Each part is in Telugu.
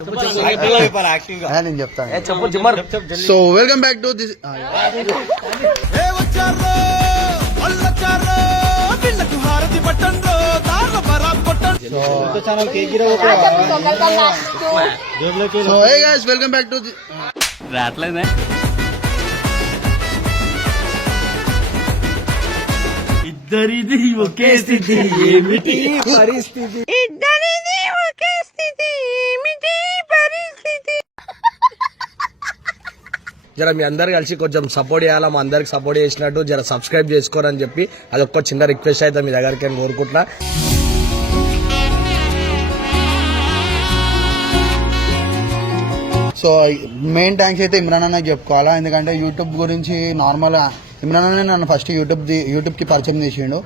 నేను చెప్తాను. So welcome back to this. So hey guys, welcome back to రాట్లేదే ఇద్దరిది ఒకే స్థితి ఏమిటి పరిస్థితి ఇద్దరిది ఒకే స్థితి ఏమిటి పరిస్థితి. జర మీ అందరు కలిసి కొంచెం సపోర్ట్ చేయాలా, మా అందరికి సపోర్ట్ చేసినట్టు జర సబ్స్క్రైబ్ చేసుకోరని చెప్పి అదొక చిన్న రిక్వెస్ట్ అయితే మీ దగ్గరికి నేను కోరుకుంటున్నా. సో మెయిన్ థ్యాంక్స్ అయితే ఇమ్రాన్ అన్నకి చెప్పుకోవాలా, ఎందుకంటే యూట్యూబ్ గురించి నార్మల్ ఇమ్రాన్ అన్న నన్ను ఫస్ట్ యూట్యూబ్ కి పరిచయం చేసిండు.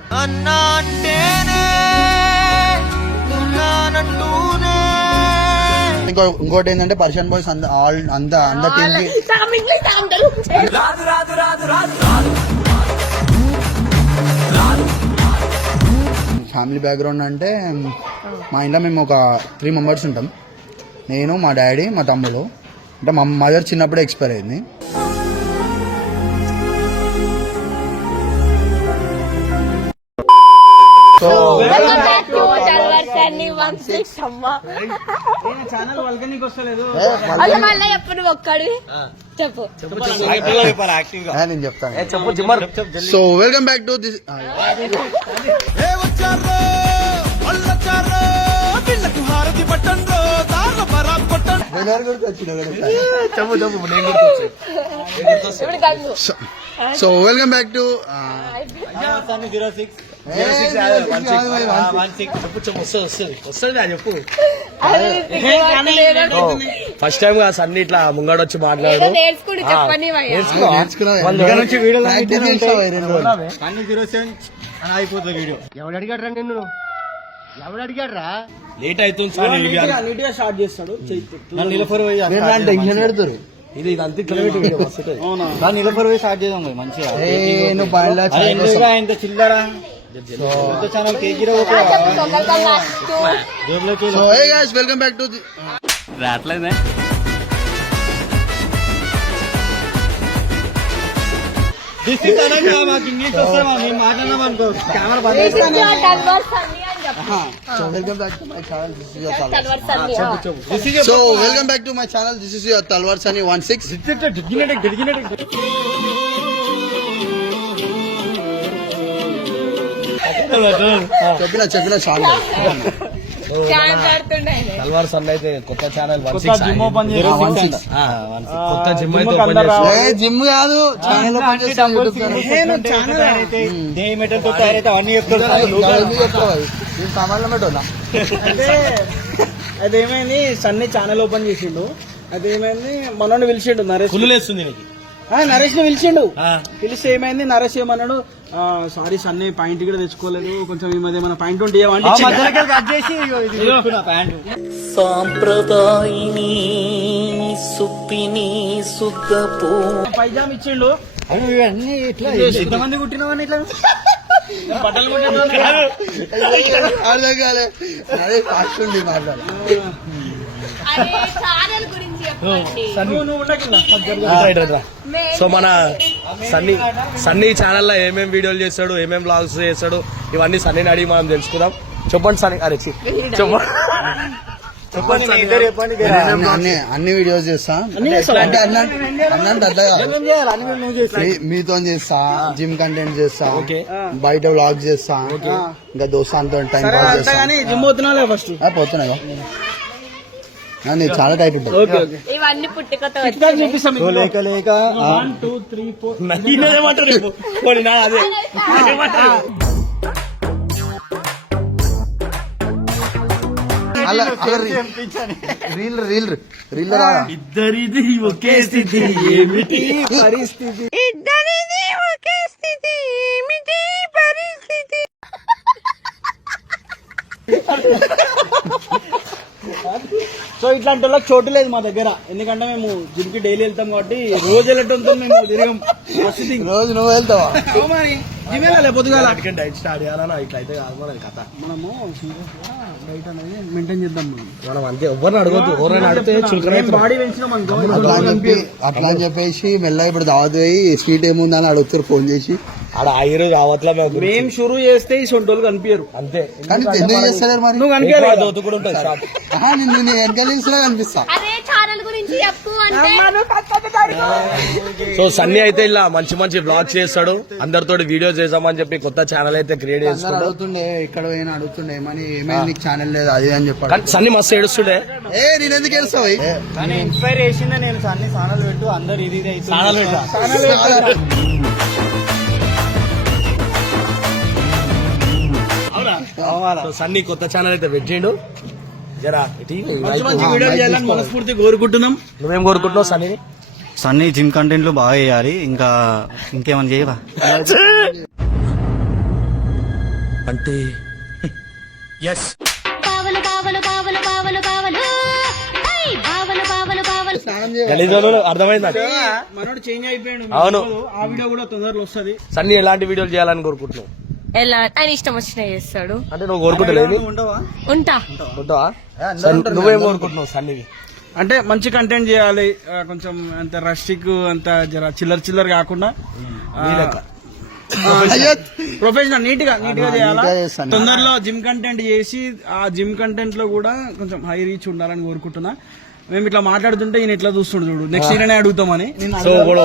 ఇంకోటి ఏంటంటే పర్షియన్ బాయ్స్ అందరి టీమ్ కి ఫ్యామిలీ బ్యాక్గ్రౌండ్ అంటే మా ఇంట్లో మేము ఒక 3 మెంబర్స్ ఉంటాం. నేను, మా డాడీ, మా తమ్ముడు. అంటే మా మదర్ చిన్నప్పుడే ఎక్స్పైర్ అయింది. సో నేను చెప్తాను. So welcome back to this. So welcome back to first time Sunny ఇట్లా ముంగడొచ్చి మాట్లాడు. ఎవడు అడిగాడ్రా నిన్ను? ఎవడు అడిగాడ్రా? లేట్ అవుతుంది సార్. నీట్ గా స్టార్ట్ చేస్తాడు. టెన్షన్ పెడతారు. ఇది అంతే నిలఫర్ పోయి స్టార్ట్ చేద్దాం మంచిగా. ఇంత చిల్లరా ఛానల్ వెల్కమ్ బ్యాక్ టు రాట్లేదే మాకు ఇంగ్లీష్ వస్తే మేము మాట్లాడినాం అనుకో కెమెరా బంద్ చేస్తాను. So welcome back to my channel. This is your Talwar. So welcome back to my channel. This is your Talwar Sunny 16. చెప్పిన చాలు. తల్వార్ సన్ అయితే కొత్త ఛానల్ కొత్త జిమ్ ఓపెన్ కొత్త జిమ్ అయితే ఓపెన్ చేసి జిమ్ కాదు ఛానల్ ఓపెన్ అదేమైంది సన్నీ ఛానల్ ఓపెన్ చేసిండు. అదేమైంది మనోని పిలిచిండు నరేష్. కుళ్ళులేస్తుంది నరేష్ ని పిలిచిండు. పిలిస్తే ఏమైంది నరేష్ ఏమన్నాడు, సారీ సన్నీ పాయింట్ కూడా తెచ్చుకోలేదు, కొంచెం ఈ మధ్య మన పాయింట్ ఉంటే సాంప్రదాయిని సుప్పిని సుద్దపు పైజామ్ ఇచ్చిండు. ఎంతమంది కుట్టినవని ఇట్లా బట్టలు సో మన సన్నీ ఛానల్లో ఏమేమి వీడియోలు చేస్తాడు, ఏమేమి బ్లాగ్స్ చేస్తాడు, ఇవన్నీ సన్నీని అడిగి మనం తెలుసుకుందాం. చెప్పండి సన్నీ. అరే చెప్పండి. అన్ని వీడియోస్ చేస్తా, మీతో చేస్తా, జిమ్ కంటెంట్ చేస్తా, బయట వ్లాగ్ చేస్తా, ఇంకా దోస్తాంతో టైం పాస్ చేస్తా. జిమ్ పోతున్నా ఫస్ట్ పోతున్నా చాలా టైట్ ఉంటుంది. ఇవన్నీ పుట్టుకతో చూపిస్తాం. లేక 1 2 3 4 అదే ఇద్దరిది ఒకే స్థితి ఏమిటి పరిస్థితి ఇద్దరిది ఒకే స్థితి ఏమిటి పరిస్థితి. సో ఇట్లాంటి వాళ్ళకి చోటు లేదు మా దగ్గర, ఎందుకంటే మేము జిమ్ కి డైలీ వెళ్తాం కాబట్టి రోజు వెళ్ళటంతో మేము తిరిగాం. రోజు నువ్వు వెళ్తావా? మరి జిమ్ వెళ్ళాలి పొద్దుగాల. డైట్ స్టార్ట్ చేయాలన్నా ఇట్లా అయితే కాదు మన కథ. మనము సీరియస్ గా డైట్ అనేది మెయింటైన్ చేద్దాం. మనం అంతే ఎవరిని అడగద్దు, ఎవరైనా అడిగితే చులకన బాడీ పెంచినాం అనుకో, అట్లా అని చెప్పేసి మెల్లగా ఇప్పుడు దావత్ పోయి స్వీట్ ఏముందని అడుగుతారు ఫోన్ చేసి. ఆడ ఐరు రావట్లే మేము షురూ చేస్తే ఈ సొంటోళ్ళు కనిపించరు. అంతే. కానీ ఎందుకు చేస్తలేరు మరి? నువ్వు కనిపించరు. దోతు కూడా ఉంటుంది షాప్. నేను వెనకాల కనిపిస్తా. అదే ఛానల్ గురించి చెప్పు అంటే సో సన్నీ అయితే ఇలా మంచి మంచి బ్లాగ్స్ చేస్తాడు, అందరితో వీడియోస్ చేద్దామని చెప్పి కొత్త ఛానల్ అయితే క్రియేట్ అందరూ చేసుకున్నాడు. అడుగుతుండే ఇక్కడ పోయినా అడుగుతుండే ఏమని, ఏమైనా నీకు ఛానల్ లేదు అది అని చెప్పాడు. కానీ సన్నీ మస్తు ఏడుస్తుండే. నేను ఎందుకు ఏడుస్తావు? కానీ ఇన్స్పైర్ చేసిందా నేను సన్ని ఛానల్ పెట్టు అందరు ఇది ఛానల్ సో సన్నీ కొత్త ఛానల్ అయితే పెట్టిండు. జరా మంచి మంచి వీడియోలు చేయాలని మనస్ఫూర్తి కోరుకుంటున్నాం. నువ్వేం కోరుకుంటున్నావు సన్నీని? సన్నీ జిమ్ కంటెంట్లు బాగా చేయాలి, ఇంకా ఇంకేమైనా చేయవా? అంటే కావలు కావలు కావలు కావలు కావలు హై కావలు కావలు కావలు గలీజోలు అర్థమైంది నాకు. మనోడు చేంజ్ అయిపోయాడు. అవును. ఆ వీడియో కూడా తొందరలో వస్తుంది. సన్నీ ఎలాంటి వీడియోలు చేయాలని కోరుకుంటున్నావు? ఎలా ఆయన ఇష్టం వచ్చిన చేస్తాడు. అంటే నువ్వు కోరుకుంటలేవి ఉండవా? ఉంటా ఉంటావా? నువ్వేం కోరుకుంటున్నావు సన్నీవి? అంటే మంచి కంటెంట్ చేయాలి, కొంచెం అంత రష్టిక్ అంత జర చిల్లర చిల్లర కాకుండా ప్రొఫెషనల్ నీట్ గా చేయాలా. చేస్తాను. తొందరలో జిమ్ కంటెంట్ చేసి ఆ జిమ్ కంటెంట్ లో కూడా కొంచెం హై రీచ్ ఉండాలని కోరుకుంటున్నా. మేము ఇట్లా మాట్లాడుతుంటే ఈయన ఇట్లా చూస్తుండు చూడు, నెక్స్ట్ ఈయననే అడుగుతామని. సో ఇప్పుడు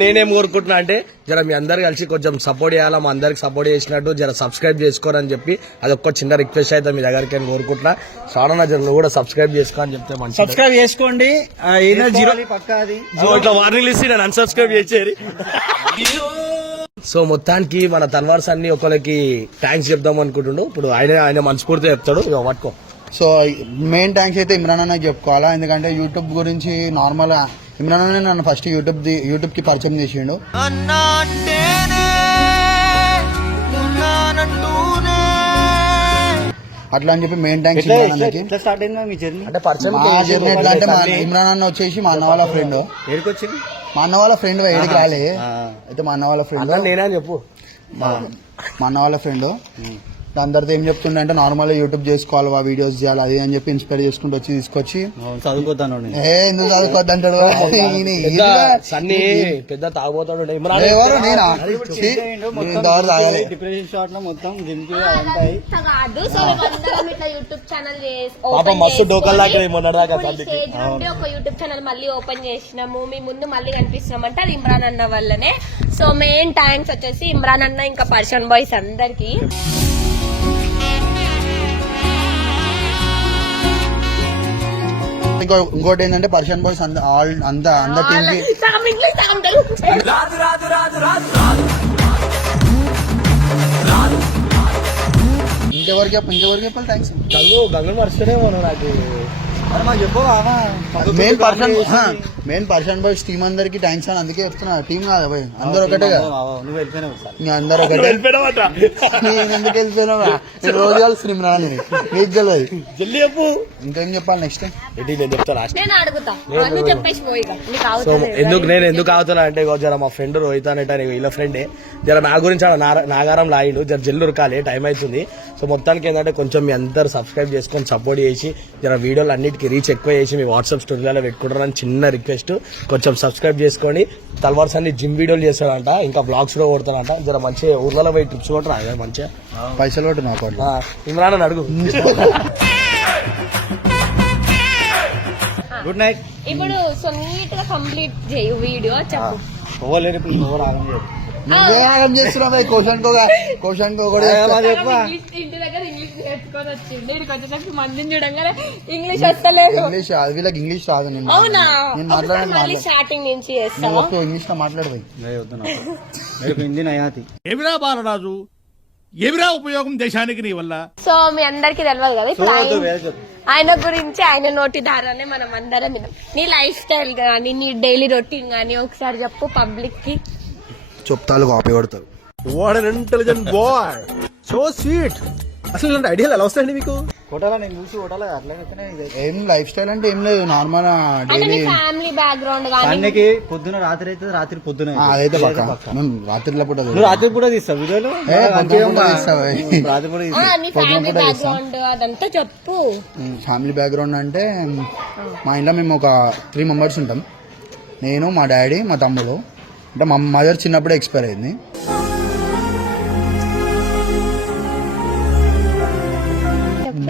నేనేం కోరుకుంటున్నా అంటే జర మీ అందరు కలిసి కొంచెం సపోర్ట్ చేయాలా, మా అందరికి సపోర్ట్ చేసినట్టు జర సబ్స్క్రైబ్ చేసుకోరని చెప్పి అది ఒక్క చిన్న రిక్వెస్ట్ అయితే మీ దగ్గరికి నేను కోరుకుంటున్నా. సానా జర నువ్వు కూడా సబ్స్క్రైబ్ చేసుకో అని చెప్తే మంచి. సబ్స్క్రైబ్ చేసుకోండి. జీరో ఇట్లా వార్నింగ్ ఇస్తే నేను అన్సబ్స్క్రైబ్ చేసేది. సో మొత్తానికి మన తన్వార్స్ అన్ని ఒకరికి థ్యాంక్స్ చెప్దాం అనుకుంటుండు. ఇప్పుడు ఆయన మనస్ఫూర్తిగా చెప్తాడు, ఇక పట్టుకో. సో మెయిన్ థ్యాంక్స్ అయితే ఇమ్రాన్ అన్నకి చెప్పుకోవాలా, ఎందుకంటే యూట్యూబ్ గురించి నార్మల్ ఇమ్రాన్ అన్న నన్ను ఫస్ట్ యూట్యూబ్ కి పరిచయం చేసిండు. అట్లా అని చెప్పి మెయిన్ థ్యాంక్స్ అన్నకి. ఎట్లా స్టార్ట్ అయిందా మీ జర్నీ? అంటే పరిచయం మా జర్నీ ఎట్లా అంటే ఇమ్రాన్ అన్న వచ్చేసి మా అన్న వాళ్ళ ఫ్రెండ్. ఏడికి వచ్చింది? మా అన్న వాళ్ళ ఫ్రెండ్ ఏడికి రాలే, అయితే మా అన్న వాళ్ళ ఫ్రెండ్ నేనే చెప్పు. మా అన్న వాళ్ళ ఫ్రెండ్ అందరితో ఏం చెప్తుండే అంటే నార్మల్ యూట్యూబ్ చేసుకోవాలి, ఆ వీడియోస్ చేయాలి అది అని చెప్పి ఇన్స్పైర్ చేసుకుంటూ తీసుకొచ్చి చదువుకోతాను ఎందుకు చదువుకోద్దు అంటాడు. సన్నీ పెద్ద తాగుపోతాడు. ఎవరు నేనా? ఇంతవరకు తాగాలి. డిప్రెషన్ షాట్ లో మొత్తం జిమ్ కి అంత కాదు. సో మేమందరం ఇట్లా యూట్యూబ్ ఛానల్ పాపం మస్తు డోకల్లాగా మొన్నదాకా స్టేజ్ నుండి ఒక యూట్యూబ్ ఛానల్ మళ్ళీ ఓపెన్ చేసినాము. మీ ముందు మళ్ళీ కనిపిస్తున్నాం అంటే అది ఇమ్రాన్ అన్న వల్లనే. సో మెయిన్ థ్యాంక్స్ వచ్చేసి ఇమ్రాన్ అన్న ఇంకా పర్షన్ బాయ్స్ అందరికి. ఇంకోటి ఏంటంటే పర్షన్ బాయ్స్ అంత టీమ్ కి ఇంకెవరికి చెప్పాలి థ్యాంక్స్. గంగ మర్చిపోయామో నాకు. మెయిన్ పర్సన్ బాయ్స్ టీం అందరికి థ్యాంక్స్ అని అందుకే చెప్తున్నా. టీం కాదు పోయి అందరు ఒకటే కదా, నువ్వు వెళ్ళిపోయినావు సార్. ఇంకా అందరు ఒకటే. నేను ఎందుకు వెళ్ళిపోయినావా? నేను రోజు కలిసి రాను, నీకు తెలియదు. జల్దీ చెప్పు. ఇంకేం చెప్పాలి నెక్స్ట్? నేను చెప్తా లాస్ట్. నేను అడుగుతా నువ్వు చెప్పేసి పోయిగా నీకు సో అవుతుంది. నేను ఎందుకు ఆగుతున్నా అంటే జర మా ఫ్రెండ్ రోహిత్ అనేట వీళ్ళ ఫ్రెండే జర నా గురించి నాగారం లాయిండు, జర జల్లు ఉరకాలి, టైం అవుతుంది. సో మొత్తానికి ఏంటంటే కొంచెం మీ అందరు సబ్స్క్రైబ్ చేసుకొని సపోర్ట్ చేసి జర వీడియోలు అన్నిటికీ రీచ్ ఎక్కువ చేసి మీ వాట్సాప్ స్టోరీలలో పెట్టుకుంటారని చిన్న రిక్వెస్ట్. కొంచెం సబ్స్క్రైబ్ చేసుకోండి. తల్వార్స్ అన్ని జిమ్ వీడియోలు చేస్తాడంట, ఇంకా బ్లాగ్స్ కూడా కొడతాడంట. జర మంచిగా ఊర్లలో పోయి ట్రిప్స్ కొట్టరా మంచిగా పైసలు కొట్టు నాకు. ఇమ్రాన్ అని అడుగు. Good night. ఇప్పుడు సో నీట్ గా కంప్లీట్ చేయు వీడియో చెప్పు. పోవలేరు ఇప్పుడు, నువ్వు ఆగం చేయదు. నువ్వే ఆగం చేస్తున్నావు క్వశ్చన్ కూడా ఇంటి దగ్గర ఇంగ్లీష్ నేర్చుకొని వచ్చింది. ఇక్కడికి వచ్చేసరికి మందిని చూడంగానే ఇంగ్లీష్ వస్తలేదు. ఇంగ్లీష్ వీళ్ళకి ఇంగ్లీష్ రాదు. నేను అవునా? మాట్లాడాను. మళ్ళీ స్టార్టింగ్ నుంచి చేస్తావా? ఇంగ్లీష్ లో మాట్లాడతాయి. హిందీ నయాతి. ఏమిరా బాలరాజు, ఏమిరా ఉపయోగం దేశానికి నీ వల్ల? సో మీ అందరికి తెలియదు కదా ఇప్పుడు ఆయన గురించి, ఆయన నోటి ద్వారానే మనం అందరం విన్నాం. నీ లైఫ్ స్టైల్ గానీ నీ డైలీ రొటీన్ గానీ ఒకసారి చెప్పు పబ్లిక్ కి. చెప్తాలు కాపీ పడతారు. What an intelligent boy, so sweet. అసలు ఇలాంటి ఐడియాలు ఎలా వస్తాయండి మీకు? కొట్టాలా నేను చూసి కొట్టాలా అట్లా చెప్పినా ఏం లైఫ్ స్టైల్ అంటే ఏం లేదు, నార్మల్ అంటే డైలీ. మీ ఫ్యామిలీ బ్యాక్గ్రౌండ్ కానీ అన్నకి పొద్దున రాత్రి అయితే రాత్రి పొద్దున అదైతే పక్క మేము రాత్రిలో పూట నువ్వు రాత్రి కూడా తీస్తావు వీడియోలు పొద్దున పూట తీస్తావా? రాత్రి కూడా నీ ఫ్యామిలీ బ్యాక్గ్రౌండ్ అదంతా చెప్పు. ఫ్యామిలీ బ్యాక్గ్రౌండ్ అంటే మా ఇంట్లో మేము ఒక 3 మెంబర్స్ ఉంటాం. నేను, మా డాడీ, మా తమ్ముడు. అంటే మా మదర్ చిన్నప్పుడే ఎక్స్పైర్ అయింది.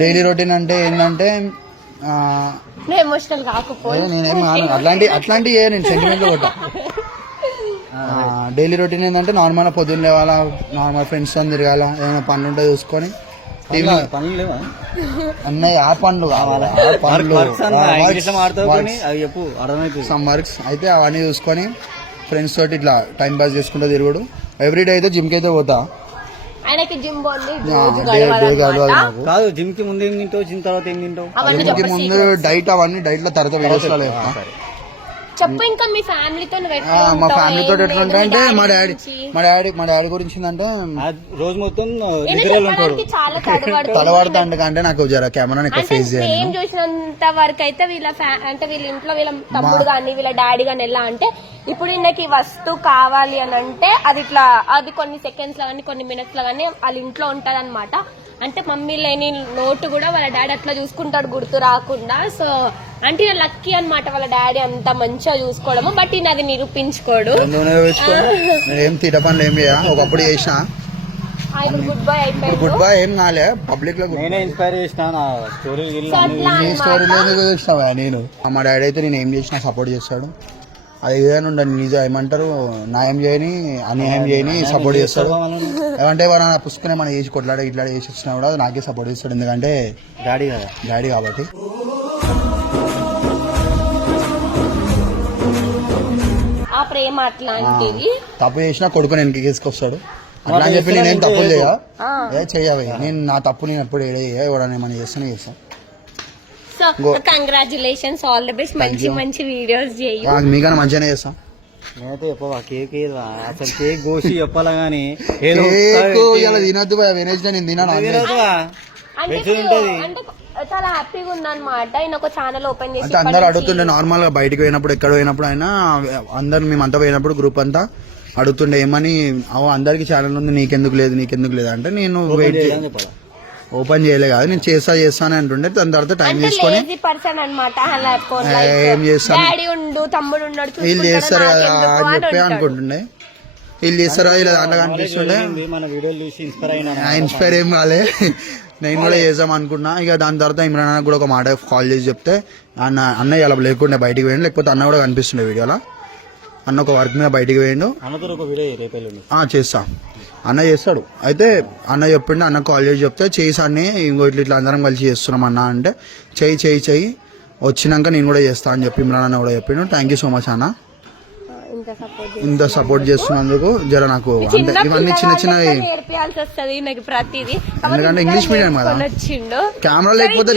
డైలీ రొటీన్ అంటే ఏంటంటే నువ్వు ఎమోషనల్ కాకపోయి నేనేం అట్లాంటి నేను సెంటిమెంట్లో కొట్టా. డైలీ రొటీన్ ఏంటంటే నార్మల్ పొద్దున్న లేవాలా, నార్మల్ ఫ్రెండ్స్ తో తిరగాల, ఏమైనా పనులు ఉంటే చూసుకొని పనులు లేవా అన్నయ్య ఆ పనులు కావాలా, ఆ పనులు అవి చెప్పు అర్థమైపోతుంది. సమ్ వర్క్స్ అయితే అవన్నీ చూసుకొని ఫ్రెండ్స్ తోటి ఇట్లా టైం పాస్ చేసుకుంటూ తిరుగుడు. ఎవ్రీడే అయితే జిమ్కి అయితే పోతా. ఆయనకి జిమ్ బాగుంది డే గడవాలి నాకు. కాదు జిమ్ కి ముందు ఏం తింటావు, జిమ్ తర్వాత ఏం తింటావు? జిమ్కి ముందు డైట్ అవన్నీ డైట్ లో తర్వాత వీడియోస్ లో చెప్పు. ఇంకా మీ ఫ్యామిలీతో మా ఫ్యామిలీ తోటి ఎట్లుంటా అంటే మా డాడీ గురించి ఏంటంటే రోజు మొత్తం నిద్రలో ఉంటాడు. చాలా తలవాడుతా అంటే నాకు జర కెమెరా ఎక్కువ ఫేస్ చేయాలి. నేను చూసినంత వరకు అయితే అంటే వీళ్ళ ఇంట్లో వీళ్ళ తమ్ముడు గాని వీళ్ళ డాడీ గాని ఎలా అంటే ఇప్పుడు ఈయనకి వస్తువు కావాలి అని అంటే అది కొన్ని సెకండ్స్ లో కానీ కొన్ని మినిట్స్ లో కానీ వాళ్ళ ఇంట్లో ఉంటది అనమాట. అంటే మమ్మీ లేని నోటు కూడా వాళ్ళ డాడీ అట్లా చూసుకుంటాడు గుర్తు రాకుండా. సో అంటే ఈయన లక్కీ అనమాట వాళ్ళ డాడీ అంత మంచిగా చూసుకోవడము. బట్ ఈయన అది నిరూపించుకోడు. ఏం తీట పనులు ఏం చేయ, ఒకప్పుడు చేసిన ఆయన గుడ్ బాయ్ అయిపోయాడు. గుడ్ బాయ్ ఏం కాలే, పబ్లిక్ లో నేనే ఇన్స్పైర్ చేసిన నా స్టోరీ చూస్తావా. నేను మా డాడీ అయితే నేను ఏం చేసినా సపోర్ట్ చేస్తాడు. అది ఏదైనా ఉండదు, నిజం ఏమంటారు, న్యాయం చేయని అన్యాయం చేయని సపోర్ట్ చేస్తాడు. ఏమంటే మన పుస్తకం మన చేసి కొట్లాడే ఇట్లా చేసి వచ్చినా కూడా నాకే సపోర్ట్ చేస్తాడు. ఎందుకంటే డాడీ కదా, డాడీ కాబట్టి. ఆ ప్రేమ అట్లాంటిది. తప్పు చేసినా కొడుకు నేను తీసుకొస్తాడు. అట్లా అని చెప్పి నేనేం తప్పులు చేయవే. నేను నా తప్పు నేను ఎప్పుడు ఎవడని మనం చేస్తానే చేస్తాను. So congratulations, all the best. మంచి వీడియోస్ చేయి. మీకన్నా మంచిగానే చేస్తాం. నేనైతే చెప్పవా కేక్ అసలు కేక్ కోసి చెప్పాలా గానీ ఇలా తినద్దు వెనస్డే నేను తినాను. అంటే చాలా హ్యాపీగా ఉందన్నమాట. ఆయన ఒక ఛానల్ ఓపెన్ చేసి అంటే అందరు అడుగుతుండే నార్మల్ గా బయటకు పోయినప్పుడు ఎక్కడ పోయినప్పుడు అయినా అందరు మేమంతా పోయినప్పుడు గ్రూప్ అంతా అడుగుతుండే ఏమని, అందరికి ఛానల్ ఉంది నీకెందుకు లేదు అంటే నేను వెయిట్ ఓపెన్ చేయలే కాదు, నేను చేస్తాను అంటుండే. దాని తర్వాత టైం తీసుకొని ఏం చేస్తాను వీళ్ళు చేస్తారు కదా అని చెప్పి అనుకుంటుండే. వీళ్ళు చేస్తారు కదా ఇలా దాంట్లో కనిపిస్తుండే. మన వీడియోలు చూసి ఇన్స్పైర్ ఏం కాలే, నేను కూడా చేద్దాం అనుకున్నా. ఇక దాని తర్వాత ఇమ్రాన్ అన్న కూడా ఒక మాట కాల్ చేసి చెప్తే అన్నయ్య అలా లేకుండే బయటికి పోయిండు, లేకపోతే అన్న కూడా కనిపిస్తుండే వీడియోలో. అన్న ఒక వర్క్ మీద బయటికి పోయిండు. చేస్తా అన్న చేస్తాడు. అయితే అన్న చెప్పిండు, అన్న కాల్ చేసి చెప్తే చేసాన్ని ఇంకో ఇట్లా అందరం కలిసి చేస్తున్నాం అన్న అంటే చెయ్యి వచ్చినాక నేను కూడా చేస్తా అని చెప్పి ఇమ్రాన్ అన్న కూడా చెప్పిండు. థ్యాంక్ యూ సో మచ్ అన్న, ఇంత సపోర్ట్ చేస్తున్నందుకు. జర నాకు అంటే ఇవన్నీ చిన్న ఎందుకంటే ఇంగ్లీష్ మీడియం కదా, కెమెరా లేకపోతే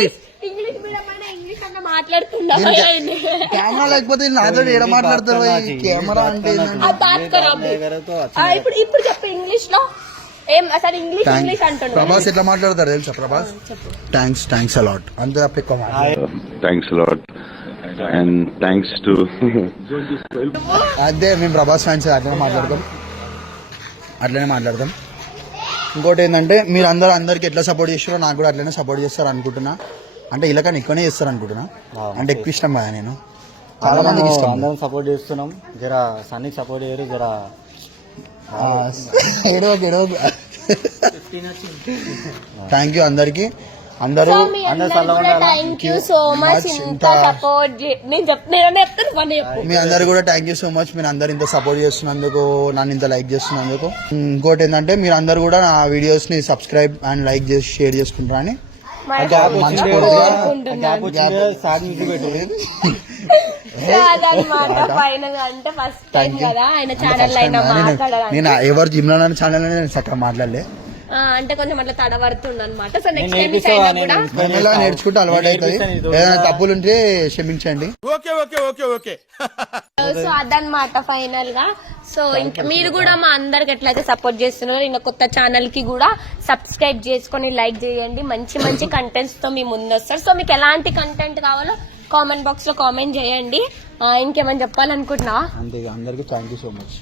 కెమెరా లేకపోతే నాతో ఏడ మాట్లాడతారు. కెమెరా అంటే ఇప్పుడు చెప్పు ఇంగ్లీష్ లో ప్రభాస్ ఎట్లా మాట్లాడతారు తెలుసా? ప్రభాస్ థ్యాంక్స్ అలాట్ అంతే తప్ప ఎక్కువ thanks a lot and thanks to అదే మేము ప్రభాస్ ఫ్యాన్స్ అట్లనే మాట్లాడతాం. ఇంకోటి ఏంటంటే మీరు అందరికి ఎట్లా సపోర్ట్ చేస్తారో నాకు కూడా అట్లనే సపోర్ట్ చేస్తారు అనుకుంటున్నా. అంటే ఇలా కానీ ఎక్కువనే చేస్తారు అనుకుంటున్నా. అంటే ఎక్కువ ఇష్టం కదా, నేను చాలా మందికి ఇష్టం. అందరం సపోర్ట్ చేస్తున్నాం. జర సన్నికి సపోర్ట్ చేయరు, జర థ్యాంక్ యూ అందరికి. అందరూ మీ అందరు కూడా థ్యాంక్ యూ సో మచ్. మీరు అందరు ఇంత సపోర్ట్ చేస్తున్నందుకు, నన్ను ఇంత లైక్ చేస్తున్నందుకు. ఇంకోటి ఏంటంటే మీరు అందరు కూడా నా వీడియోస్ ని సబ్స్క్రైబ్ అండ్ లైక్ చేసి షేర్ చేసుకుంటారని నేను ఎవరు జిమ్లో ఛానల్ నేను చక్కగా మాట్లాడలే. అంటే కొంచెం అట్లా తడబడుతుంది అనమాట. సో నెక్స్ట్ టైం ఎలా నేర్చుకుంటే అలవాటు అవుతుంది. ఏదైనా తప్పులుంటే క్షమించండి. Okay okay okay okay so అదనమాట ఫైనల్ గా. సో ఇంకా మీరు కూడా మా అందరికి ఎట్లయితే సపోర్ట్ చేస్తున్నారో ఇంకా కొత్త ఛానల్ కి కూడా సబ్స్క్రైబ్ చేసుకొని లైక్ చేయండి. మంచి మంచి కంటెంట్స్ తో మీ ముందు వస్తారు. సో మీకు ఎలాంటి కంటెంట్ కావాలో కామెంట్ బాక్స్ లో కామెంట్ చేయండి. ఇంకేమైనా చెప్పాలనుకుంటున్నా? అంతే, అందరికీ థ్యాంక్ యూ సో మచ్.